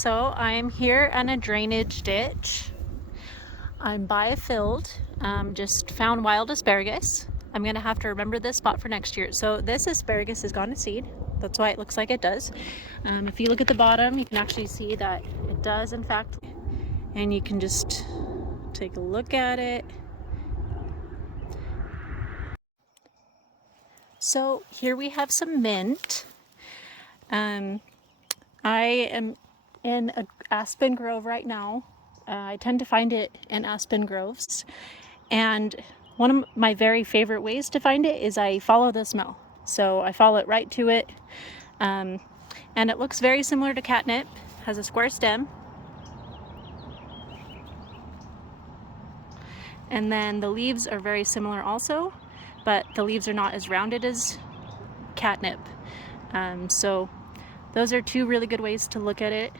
So I'm here in a drainage ditch. I'm by a field, just found wild asparagus. I'm gonna have to remember this spot for next year. So this asparagus has gone to seed. That's why it looks like it does. If you look at the bottom, you can actually see that it does in fact. And you can just take a look at it. So here we have some mint. I am in an aspen grove right now. I tend to find it in aspen groves. And one of my very favorite ways to find it is I follow the smell. So I follow it right to it. And it looks very similar to catnip, has a square stem. And then the leaves are very similar also, but the leaves are not as rounded as catnip. So those are two really good ways to look at it.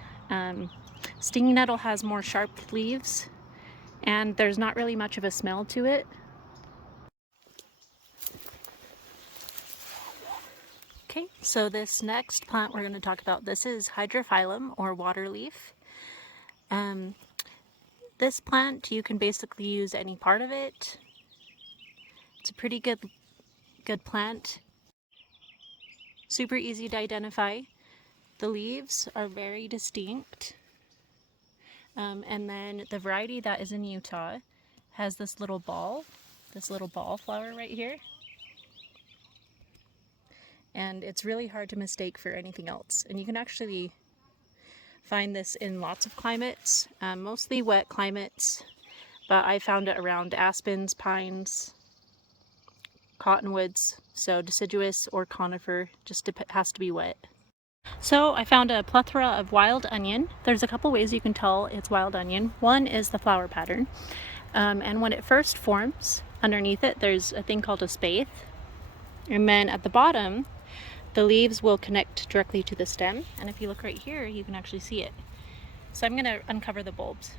Stinging nettle has more sharp leaves and there's not really much of a smell to it. Okay, so this next plant we're going to talk about, this is hydrophyllum or water leaf. This plant, you can basically use any part of it. It's a pretty good plant. Super easy to identify. The leaves are very distinct. And then the variety that is in Utah has this little ball flower right here. And it's really hard to mistake for anything else. And you can actually find this in lots of climates, mostly wet climates, but I found it around aspens, pines, cottonwoods, so deciduous or conifer, just has to be wet. So I found a plethora of wild onion. There's a couple ways you can tell it's wild onion. One is the flower pattern, and when it first forms, underneath it there's a thing called a spathe, and then at the bottom the leaves will connect directly to the stem, and if you look right here you can actually see it. So I'm going to uncover the bulbs.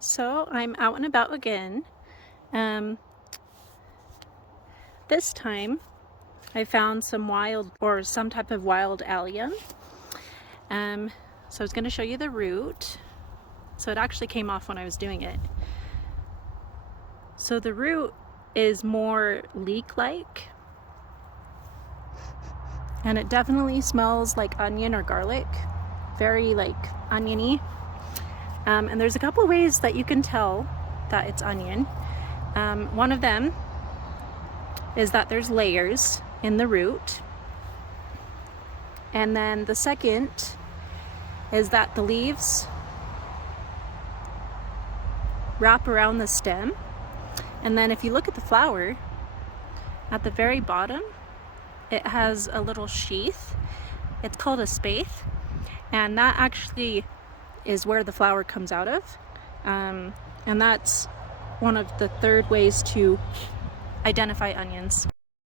So I'm out and about again. This time I found some some type of wild allium. So I was going to show you the root. So it actually came off when I was doing it. So the root is more leek-like, and it definitely smells like onion or garlic, very like oniony. And there's a couple ways that you can tell that it's onion. One of them is that there's layers in the root, and then the second is that the leaves wrap around the stem, and then if you look at the flower at the very bottom, it has a little sheath. It's called a spathe, and that actually is where the flower comes out of, and that's one of the third ways to identify onions.